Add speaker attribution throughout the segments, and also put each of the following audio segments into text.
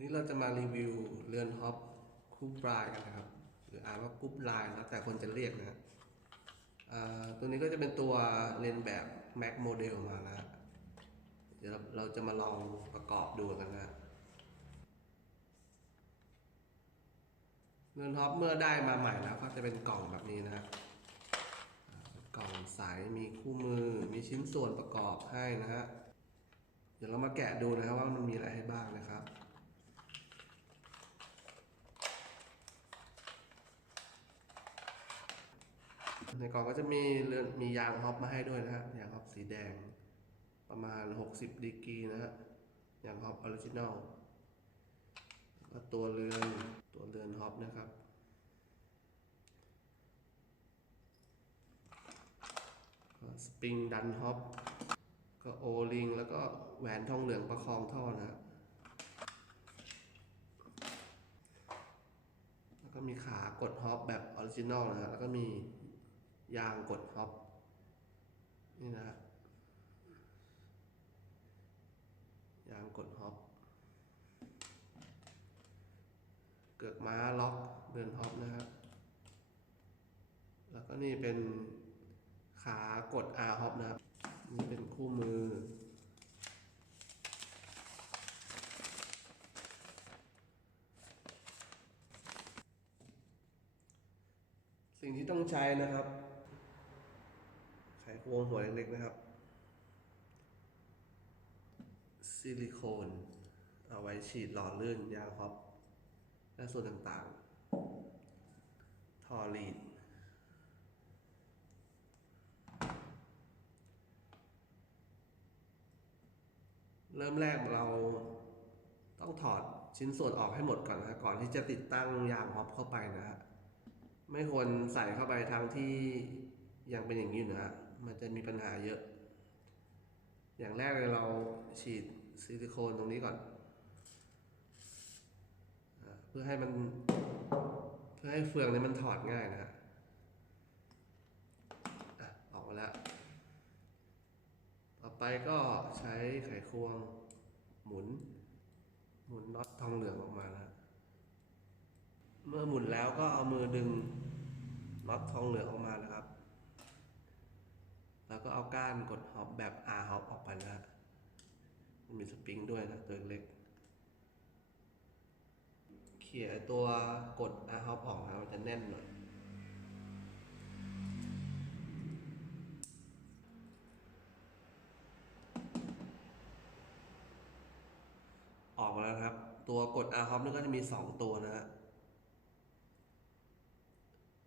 Speaker 1: นี้เราจะมารีวิวเรือนฮอปคูปลายกันนะครับ หรืออ่านว่ากุ๊ปลายแล้วแต่คนจะเรียกนะตัวนี้ก็จะเป็นตัวเรียนแบบ Mac โมเดลมานะฮะเดี๋ยวเราจะมาลองประกอบดูกันนะเรือนฮอปเมื่อได้มาใหม่แล้วก็จะเป็นกล่องแบบนี้นะฮะกล่องใสมีคู่มือมีชิ้นส่วนประกอบให้นะฮะเดี๋ยวเรามาแกะดูนะครับว่ามันมีอะไรให้บ้างนะครับ ใน กล่องก็จะมีเรือนมียางฮอปมาให้ด้วยนะครับยางฮอปสีแดง ประมาณ 60ดีกรีนะฮะยางฮอปออริจินอลก็ตัวเรือนตัวเรือนฮอปนะครับสปริงดันฮอปก็โอลิงแล้วก็แหวนทองเหลืองประคองท่อนะฮะแล้วก็มีขากดฮอปแบบออริจินอลนะฮะ แล้วก็มี ยางกดฮอปนี่นะฮะยางกดฮอปเกือกม้าล็อกเดินฮอปนะครับ แล้วก็นี่เป็นขากด R ฮอปนะครับ นี่เป็นคู่มือ สิ่งที่ต้องใช้นะครับ วงหัวเล็กๆนะครับ ซิลิโคน เอาไว้ฉีดหล่อลื่นยางฮอปและส่วนต่างๆ ทอรีดเริ่มแรกเราต้องถอดชิ้นส่วนออกให้หมดก่อนนะก่อนที่จะติดตั้งยางฮอปเข้าไปนะฮะไม่ควรใส่เข้าไปทางที่ยังเป็นอย่างนี้อยู่นะฮะ มันจะมีปัญหาเยอะ อย่างแรกเลยเราฉีดซิลิโคนตรงนี้ก่อน เพื่อให้มัน เพื่อให้เฟืองเนี่ยมันถอดง่ายนะฮะอะออกมาแล้ว ต่อไปก็ใช้ไขควงหมุน หมุนน็อตทองเหลืองออกมานะเมื่อหมุนแล้วก็เอามือดึงน็อตทองเหลืองออกมานะครับ แล้วก็เอาก้านกดฮอปแบบ R ฮอปออกไปนะมันมีสปริงด้วยนะตัวเล็ก เขี่ยตัวกด R ฮอปออกนะมันจะแน่นหน่อยออกมาแล้วครับ ตัวกด R hop นี่ก็จะมี 2 ตัวนะฮะ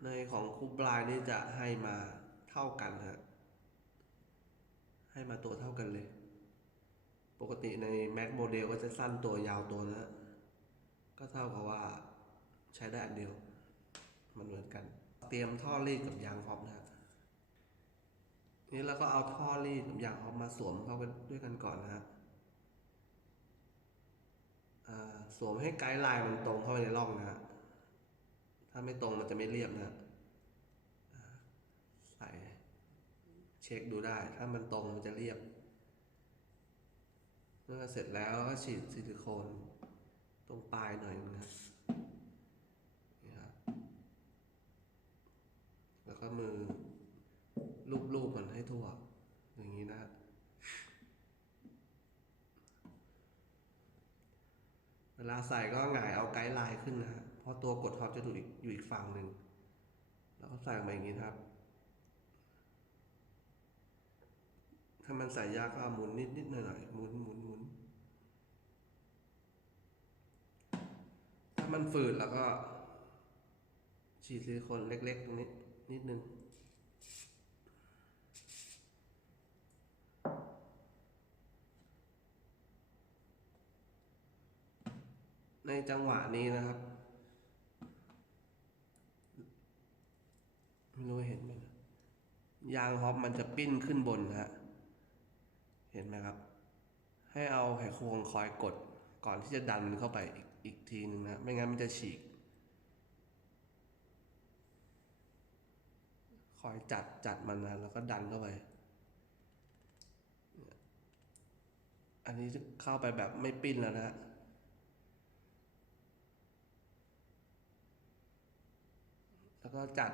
Speaker 1: ในของคูปลายนี่จะให้มาเท่ากันฮะ ให้มาตัวเท่ากันเลย ปกติใน Mac โมเดลก็จะสั้นตัวยาวตัวนะฮะก็เท่ากับว่าใช้ได้อันเดียว มันเหมือนกัน เตรียมท่อรีดกับยางฮอปนะฮะนี่เราก็เอาท่อรีดกับยางฮอปมาสวมเข้ากันด้วยกันก่อนนะฮะอ่าสวมให้ไกด์ไลน์มันตรงเข้าไปในร่องนะฮะถ้าไม่ตรงมันจะไม่เรียบนะฮะอ่าใส่เช็คดูได้ ถ้ามันตรงมันจะเรียบ เมื่อเสร็จแล้วก็ฉีดซิลิโคนตรงปลายหน่อยนะครับนี่ครับ แล้วก็มือลูบๆมันให้ทั่ว อย่างนี้นะเวลาใส่ก็หงายเอาไกด์ไลน์ขึ้นนะฮะเพราะตัวกดฮอปจะอยู่อีกอยู่อีกฝั่งหนึ่ง แล้วก็ใส่มาอย่างนี้ครับ ถ้ามันใส่ยาก็หมุนนิดนิดหน่อยหน่อยหมุนหมุนหมุนถ้ามันฝืดแล้วก็ ฉีดซิลิโคนเล็ก ๆ ตรงนี้ นิดนึงในจังหวะนี้นะครับ ไม่รู้เห็นไหมนะยางฮอปมันจะปิ้นขึ้นบนนะฮะ เห็นไหมครับ ให้เอาไขควงคอยกดก่อนที่จะดันมันเข้าไปอีกอกทีหนึ่งนะไม่งั้นมันจะฉีก คอยจัดจัดมันนะแล้วก็ดันเข้าไป อันนี้เข้าไปแบบไม่ปิ้นแล้วนะฮะแล้วก็จัด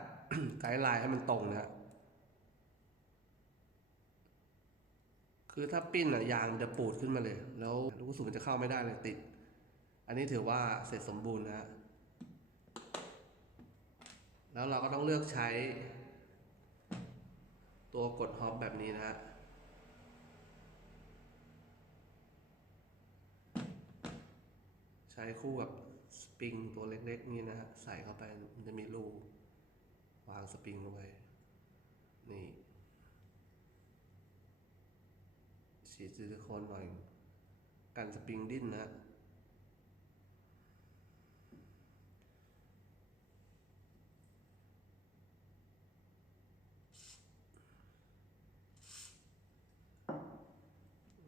Speaker 1: ไกด์ไลน์ให้มันตรงนะฮะ คือถ้าปิ้นอะยางมันจะปูดขึ้นมาเลย แล้วลูกกระสุนมันจะเข้าไม่ได้เลยติด อันนี้ถือว่าเสร็จสมบูรณ์นะฮะแล้วเราก็ต้องเลือกใช้ ตัวกดฮอปแบบนี้นะฮะใช้คู่กับสปริงตัวเล็กๆนี่นะฮะใส่เข้าไปมันจะมีรูวางสปริงลงไปนี่ ฉีดซิลิโคนหน่อย กันสปริงดิ้นนะ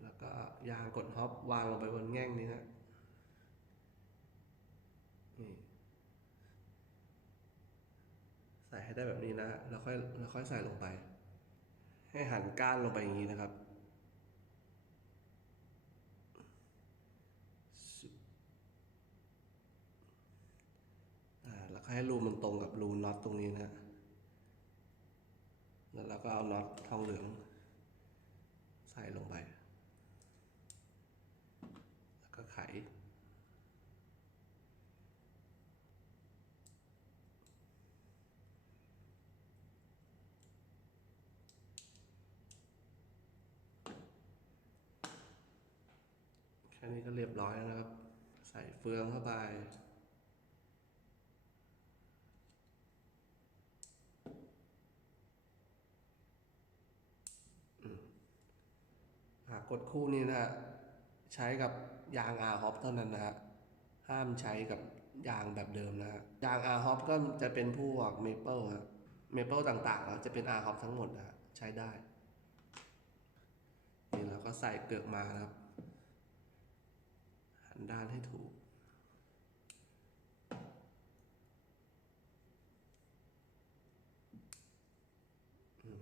Speaker 1: แล้วก็ยางกดฮอปวางลงไปบนแง่งนี้นะนี่ใส่ให้ได้แบบนี้นะแล้วค่อยแล้วค่อยใส่ลงไป ให้หันก้านลงไปอย่างนี้นะครับซึบอ่าแล้วก็ ให้รูมันตรงกับรูน็อตตรงนี้นะแล้วเราก็เอาน็อตทองเหลือง ใส่ลงไป แล้วก็ไข แค่นี้ก็เรียบร้อยแล้วนะครับ ใส่เฟืองเข้าไป กดคู่นี้นะฮะใช้กับยางอาฮอปเท่านั้นนะฮะห้ามใช้กับยางแบบเดิมนะฮะยางอาฮอปก็จะเป็นพวกเมเปิลฮะเมเปิลต่างๆจะเป็นอาฮอปทั้งหมดนะฮะใช้ได้นี่เราก็ใส่เกือกมานะครับหันด้านให้ถูกอืม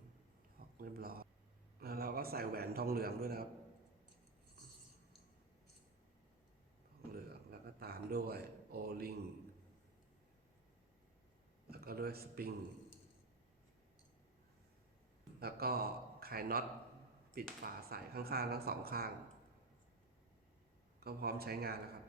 Speaker 1: ออกเรียบร้อยแล้วเราก็ใส่แหวนทองเหลืองด้วยนะครับ ทองเหลืองแล้วก็ ตามด้วยโอลิงแล้วก็ด้วยสปริง แล้วก็ไขน็อตปิดฝาใส่ข้างๆ ทั้งสองข้าง ก็พร้อมใช้งานแล้วครับ